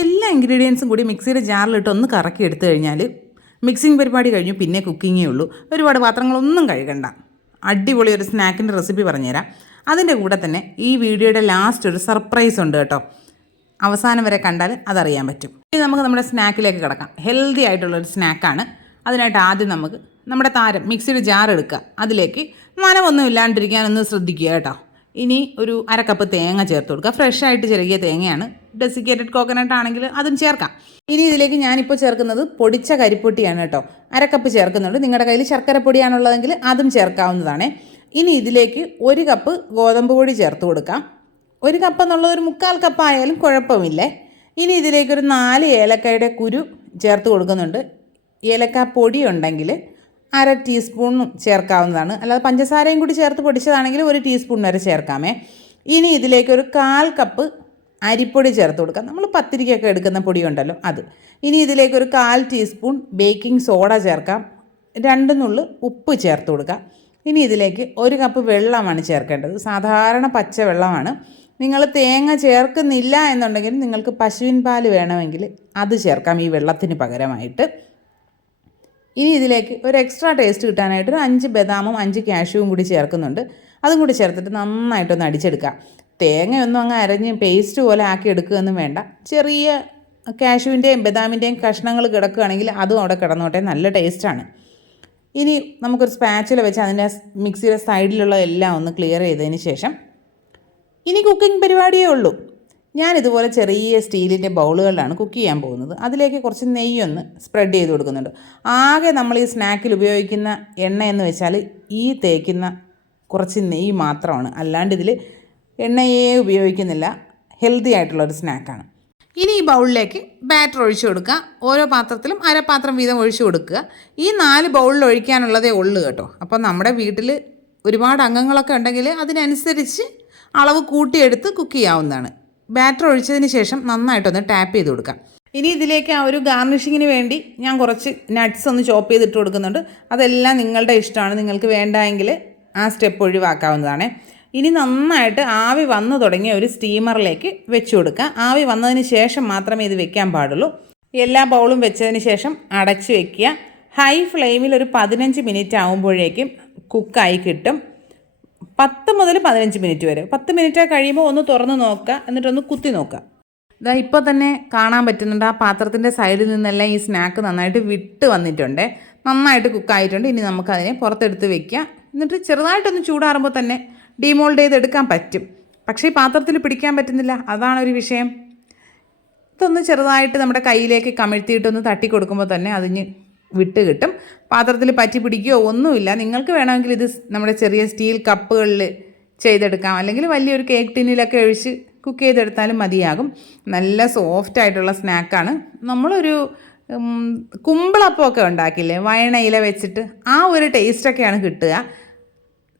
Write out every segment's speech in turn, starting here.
എല്ലാ ഇൻഗ്രീഡിയൻസും കൂടി മിക്സിയുടെ ജാറിലിട്ട് ഒന്ന് കറക്കി എടുത്തു കഴിഞ്ഞാൽ മിക്സിംഗ് പരിപാടി കഴിഞ്ഞു, പിന്നെ കുക്കിങ്ങേ ഉള്ളൂ. ഒരുപാട് പാത്രങ്ങളൊന്നും കഴുകണ്ട. അടിപൊളി ഒരു സ്നാക്കിൻ്റെ റെസിപ്പി പറഞ്ഞുതരാം. അതിൻ്റെ കൂടെ തന്നെ ഈ വീഡിയോയുടെ ലാസ്റ്റ് ഒരു സർപ്രൈസ് ഉണ്ട് കേട്ടോ. അവസാനം വരെ കണ്ടാൽ അതറിയാൻ പറ്റും. ഇനി നമുക്ക് നമ്മുടെ സ്നാക്കിലേക്ക് കിടക്കാം. ഹെൽത്തി ആയിട്ടുള്ളൊരു സ്നാക്കാണ്. അതിനായിട്ട് ആദ്യം നമുക്ക് നമ്മുടെ താരം മിക്സിയുടെ ജാർ എടുക്കുക. അതിലേക്ക് നനവൊന്നും ഇല്ലാണ്ടിരിക്കാനൊന്ന് ശ്രദ്ധിക്കുക കേട്ടോ. ഇനി ഒരു അരക്കപ്പ് തേങ്ങ ചേർത്ത് കൊടുക്കുക. ഫ്രഷ് ആയിട്ട് ചിരകിയ തേങ്ങയാണ്. ഡെസിക്കേറ്റഡ് കോക്കനട്ട് ആണെങ്കിൽ അതും ചേർക്കാം. ഇനി ഇതിലേക്ക് ഞാനിപ്പോൾ ചേർക്കുന്നത് പൊടിച്ച കരിപ്പൊട്ടിയാണ് കേട്ടോ. അരക്കപ്പ് ചേർക്കുന്നുണ്ട്. നിങ്ങളുടെ കയ്യിൽ ശർക്കര പൊടിയാണുള്ളതെങ്കിൽ അതും ചേർക്കാവുന്നതാണ്. ഇനി ഇതിലേക്ക് 1 കപ്പ് ഗോതമ്പ് പൊടി ചേർത്ത് കൊടുക്കാം. 1 കപ്പ് എന്നുള്ളത് ഒരു 3/4 കപ്പ് ആയാലും കുഴപ്പമില്ലേ. ഇനി ഇതിലേക്കൊരു 4 ഏലക്കായുടെ കുരു ചേർത്ത് കൊടുക്കുന്നുണ്ട്. ഏലക്ക പൊടി ഉണ്ടെങ്കിൽ 1/2 ടീസ്പൂൺ ചേർക്കാവുന്നതാണ്. അല്ലാതെ പഞ്ചസാരയും കൂടി ചേർത്ത് പൊടിച്ചതാണെങ്കിൽ 1 ടീസ്പൂൺ വരെ ചേർക്കാമേ. ഇനി ഇതിലേക്കൊരു 1/4 കപ്പ് അരിപ്പൊടി ചേർത്ത് കൊടുക്കാം. നമ്മൾ പത്തിരിക്കൊക്കെ എടുക്കുന്ന പൊടി ഉണ്ടല്ലോ അത്. ഇനി ഇതിലേക്കൊരു 1/4 ടീസ്പൂൺ ബേക്കിംഗ് സോഡ ചേർക്കാം. 2 നുള്ള് ഉപ്പ് ചേർത്ത് കൊടുക്കാം. ഇനി ഇതിലേക്ക് 1 കപ്പ് വെള്ളമാണ് ചേർക്കേണ്ടത്. സാധാരണ പച്ച വെള്ളമാണ്. നിങ്ങൾ തേങ്ങ ചേർക്കുന്നില്ല എന്നുണ്ടെങ്കിൽ നിങ്ങൾക്ക് പശുവിൻ പാൽ വേണമെങ്കിൽ അത് ചേർക്കാം ഈ വെള്ളത്തിന് പകരമായിട്ട്. ഇനി ഇതിലേക്ക് ഒരു എക്സ്ട്രാ ടേസ്റ്റ് കിട്ടാനായിട്ട് ഒരു 5 ബദാമും 5 കാഷ്യൂവും കൂടി ചേർക്കുന്നുണ്ട്. അതും കൂടി ചേർത്തിട്ട് നന്നായിട്ടൊന്ന് അടിച്ചെടുക്കാം. തേങ്ങയൊന്നും അങ്ങ് അരഞ്ഞ് പേസ്റ്റ് പോലെ ആക്കി എടുക്കുകയൊന്നും വേണ്ട. ചെറിയ കാഷ്യൂവിൻ്റെയും ബദാമിൻ്റെയും കഷ്ണങ്ങൾ കിടക്കുകയാണെങ്കിൽ അതും അവിടെ കിടന്നോട്ടെ, നല്ല ടേസ്റ്റാണ്. ഇനി നമുക്കൊരു സ്പാച്ചില വെച്ച് അതിൻ്റെ മിക്സിയുടെ സൈഡിലുള്ള എല്ലാം ഒന്ന് ക്ലിയർ ചെയ്തതിന് ശേഷം ഇനി കുക്കിംഗ് പരിപാടിയേ ഉള്ളൂ. ഞാനിതുപോലെ ചെറിയ സ്റ്റീലിൻ്റെ ബൗളുകളിലാണ് കുക്ക് ചെയ്യാൻ പോകുന്നത്. അതിലേക്ക് കുറച്ച് നെയ്യൊന്ന് സ്പ്രെഡ് ചെയ്ത് കൊടുക്കുന്നുണ്ട്. ആകെ നമ്മൾ ഈ സ്നാക്കിൽ ഉപയോഗിക്കുന്ന എണ്ണയെന്ന് വെച്ചാൽ ഈ തേക്കുന്ന കുറച്ച് നെയ്യ് മാത്രമാണ്. അല്ലാണ്ട് ഇതിൽ എണ്ണയെ ഉപയോഗിക്കുന്നില്ല. ഹെൽത്തി ആയിട്ടുള്ളൊരു സ്നാക്കാണ്. ഇനി ഈ ബൗളിലേക്ക് ബാറ്റർ ഒഴിച്ചു കൊടുക്കുക. ഓരോ പാത്രത്തിലും അരപ്പാത്രം വീതം ഒഴിച്ചു കൊടുക്കുക. ഈ 4 ബൗളിൽ ഒഴിക്കാനുള്ളതേ ഉള്ളൂ കേട്ടോ. അപ്പോൾ നമ്മുടെ വീട്ടിൽ ഒരുപാട് അംഗങ്ങളൊക്കെ ഉണ്ടെങ്കിൽ അതിനനുസരിച്ച് അളവ് കൂട്ടിയെടുത്ത് കുക്ക് ചെയ്യാവുന്നതാണ്. ബാറ്റർ ഒഴിച്ചതിന് ശേഷം നന്നായിട്ടൊന്ന് ടാപ്പ് ചെയ്ത് കൊടുക്കാം. ഇനി ഇതിലേക്ക് ആ ഒരു ഗാർണിഷിങ്ങിന് വേണ്ടി ഞാൻ കുറച്ച് നട്ട്സ് ഒന്ന് ചോപ്പ് ചെയ്തിട്ട് കൊടുക്കുന്നുണ്ട്. അതെല്ലാം നിങ്ങളുടെ ഇഷ്ടമാണ്. നിങ്ങൾക്ക് വേണ്ടെങ്കിൽ ആ സ്റ്റെപ്പ് ഒഴിവാക്കാവുന്നതാണ്. ഇനി നന്നായിട്ട് ആവി വന്നു തുടങ്ങിയ ഒരു സ്റ്റീമറിലേക്ക് വെച്ച് കൊടുക്കുക. ആവി വന്നതിന് ശേഷം മാത്രമേ ഇത് വെക്കാൻ പാടുള്ളൂ. എല്ലാ ബൗളും വെച്ചതിന് ശേഷം അടച്ച് വെക്കുക. ഹൈ ഫ്ലെയിമിൽ ഒരു 15 മിനിറ്റ് ആകുമ്പോഴേക്കും കുക്കായി കിട്ടും. 10 മുതൽ 15 മിനിറ്റ് വരെ. 10 മിനിറ്റ് കഴിയുമ്പോൾ ഒന്ന് തുറന്ന് നോക്കുക, എന്നിട്ടൊന്ന് കുത്തി നോക്കുക. ഇതാ ഇപ്പോൾ തന്നെ കാണാൻ പറ്റുന്നുണ്ട് ആ പാത്രത്തിൻ്റെ സൈഡിൽ നിന്നെല്ലാം ഈ സ്നാക്ക് നന്നായിട്ട് വിട്ട് വന്നിട്ടുണ്ട്. നന്നായിട്ട് കുക്കായിട്ടുണ്ട്. ഇനി നമുക്കതിനെ പുറത്തെടുത്ത് വെക്കുക. എന്നിട്ട് ചെറുതായിട്ടൊന്ന് ചൂടാറുമ്പോൾ തന്നെ ഡീമോൾഡ് ചെയ്തെടുക്കാൻ പറ്റും. പക്ഷേ ഈ പാത്രത്തിൽ പിടിക്കാൻ പറ്റുന്നില്ല, അതാണൊരു വിഷയം. ഇതൊന്ന് ചെറുതായിട്ട് നമ്മുടെ കയ്യിലേക്ക് കമിഴ്ത്തിയിട്ടൊന്ന് തട്ടി കൊടുക്കുമ്പോൾ തന്നെ അതിന് വിട്ട് കിട്ടും. പാത്രത്തിൽ പറ്റി പിടിക്കുകയോ ഒന്നുമില്ല. നിങ്ങൾക്ക് വേണമെങ്കിൽ ഇത് നമ്മുടെ ചെറിയ സ്റ്റീൽ കപ്പുകളിൽ ചെയ്തെടുക്കാം. അല്ലെങ്കിൽ വലിയൊരു കേക്ക് ടിന്നിലൊക്കെ ഒഴിച്ച് കുക്ക് ചെയ്തെടുത്താലും മതിയാകും. നല്ല സോഫ്റ്റായിട്ടുള്ള സ്നാക്കാണ്. നമ്മളൊരു കുമ്പിളപ്പമൊക്കെ ഉണ്ടാക്കില്ലേ, വയണയില വെച്ചിട്ട്, ആ ഒരു ടേസ്റ്റൊക്കെയാണ് കിട്ടുക.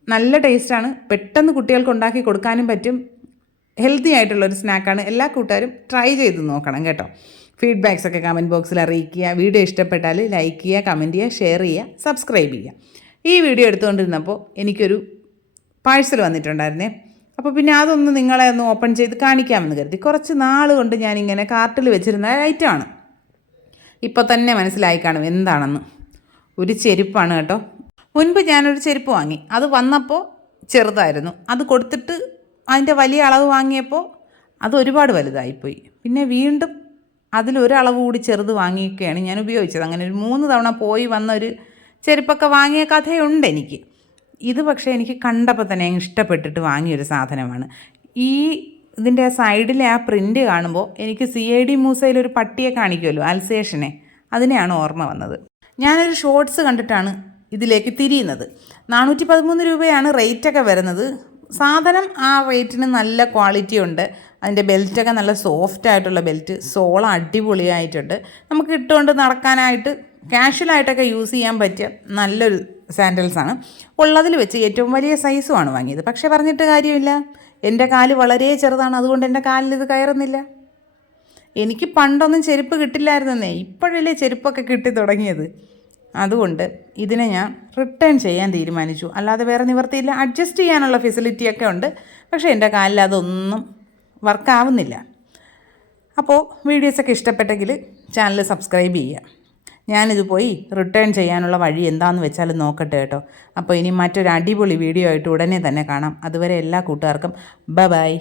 നല്ല ടേസ്റ്റാണ്. പെട്ടെന്ന് കുട്ടികൾക്ക് ഉണ്ടാക്കി കൊടുക്കാനും പറ്റും. ഹെൽത്തി ആയിട്ടുള്ളൊരു സ്നാക്കാണ്. എല്ലാ കൂട്ടുകാരും ട്രൈ ചെയ്ത് നോക്കണം കേട്ടോ. ഫീഡ്ബാക്സൊക്കെ കമൻറ്റ് ബോക്സിൽ അറിയിക്കുക. വീഡിയോ ഇഷ്ടപ്പെട്ടാൽ ലൈക്ക് ചെയ്യുക, കമൻറ്റ് ചെയ്യുക, ഷെയർ ചെയ്യുക, സബ്സ്ക്രൈബ് ചെയ്യുക. ഈ വീഡിയോ എടുത്തുകൊണ്ടിരുന്നപ്പോൾ എനിക്കൊരു പാഴ്സൽ വന്നിട്ടുണ്ടായിരുന്നേ. അപ്പോൾ പിന്നെ അതൊന്ന് നിങ്ങളെ ഒന്ന് ഓപ്പൺ ചെയ്ത് കാണിക്കാമെന്ന് കരുതി. കുറച്ച് നാൾ കൊണ്ട് ഞാനിങ്ങനെ കാർട്ടിൽ വെച്ചിരുന്ന ഐറ്റമാണ്. ഇപ്പോൾ തന്നെ മനസ്സിലായി കാണും എന്താണെന്ന്. ഒരു ചെരുപ്പാണ് കേട്ടോ. മുൻപ് ഞാനൊരു ചെരുപ്പ് വാങ്ങി. അത് വന്നപ്പോൾ ചെറുതായിരുന്നു. അത് കൊടുത്തിട്ട് അതിൻ്റെ വലിയ അളവ് വാങ്ങിയപ്പോൾ അത് ഒരുപാട് വലുതായിപ്പോയി. പിന്നെ വീണ്ടും അതിലൊരളവ് കൂടി ചെറുത് വാങ്ങിയൊക്കെയാണ് ഞാൻ ഉപയോഗിച്ചത്. അങ്ങനെ ഒരു 3 തവണ പോയി വന്നൊരു ചെരുപ്പൊക്കെ വാങ്ങിയ കഥയുണ്ട് എനിക്ക്. ഇത് പക്ഷേ എനിക്ക് കണ്ടപ്പോൾ തന്നെ ഇഷ്ടപ്പെട്ടിട്ട് വാങ്ങിയൊരു സാധനമാണ്. ഇതിൻ്റെ സൈഡിലെ ആ പ്രിൻ്റ് കാണുമ്പോൾ എനിക്ക് CID മൂസയിലൊരു പട്ടിയെ കാണിക്കുമല്ലോ, അൽസേഷനെ, അതിനെയാണ് ഓർമ്മ വന്നത്. ഞാനൊരു ഷോർട്സ് കണ്ടിട്ടാണ് ഇതിലേക്ക് തിരിയുന്നത്. 413 രൂപയാണ് റേറ്റൊക്കെ വരുന്നത്. സാധനം ആ റേറ്റിന് നല്ല ക്വാളിറ്റി ഉണ്ട്. അതിൻ്റെ ബെൽറ്റൊക്കെ നല്ല സോഫ്റ്റ് ആയിട്ടുള്ള ബെൽറ്റ്, സോള അടിപൊളിയായിട്ടുണ്ട്. നമുക്ക് ഇട്ടുകൊണ്ട് നടക്കാനായിട്ട് കാഷ്വലായിട്ടൊക്കെ യൂസ് ചെയ്യാൻ പറ്റിയ നല്ലൊരു സാൻഡൽസാണ്. ഉള്ളതിൽ വെച്ച് ഏറ്റവും വലിയ സൈസുമാണ് വാങ്ങിയത്. പക്ഷേ പറഞ്ഞിട്ട് കാര്യമില്ല, എൻ്റെ കാല് വളരെ ചെറുതാണ്. അതുകൊണ്ട് എൻ്റെ കാലിൽ ഇത് കയറുന്നില്ല. എനിക്ക് പണ്ടൊന്നും ചെരുപ്പ് കിട്ടില്ലായിരുന്നേ. ഇപ്പോഴല്ലേ ചെരുപ്പൊക്കെ കിട്ടി തുടങ്ങിയത്. അതുകൊണ്ട് ഇതിനെ ഞാൻ റിട്ടേൺ ചെയ്യാൻ തീരുമാനിച്ചു. അല്ലാതെ വേറെ നിവർത്തിയില്ല. അഡ്ജസ്റ്റ് ചെയ്യാനുള്ള ഫെസിലിറ്റിയൊക്കെ ഉണ്ട്. പക്ഷേ എൻ്റെ കാലിൽ അതൊന്നും വർക്കാവുന്നില്ല. അപ്പോൾ വീഡിയോസൊക്കെ ഇഷ്ടപ്പെട്ടെങ്കിൽ ചാനൽ സബ്സ്ക്രൈബ് ചെയ്യുക. ഞാനിത് പോയി റിട്ടേൺ ചെയ്യാനുള്ള വഴി എന്താണെന്ന് വെച്ചാൽ നോക്കട്ടെ കേട്ടോ. അപ്പോൾ ഇനി മറ്റൊരു അടിപൊളി വീഡിയോ ആയിട്ട് ഉടനെ തന്നെ കാണാം. അതുവരെ എല്ലാ കൂട്ടുകാർക്കും ബൈ.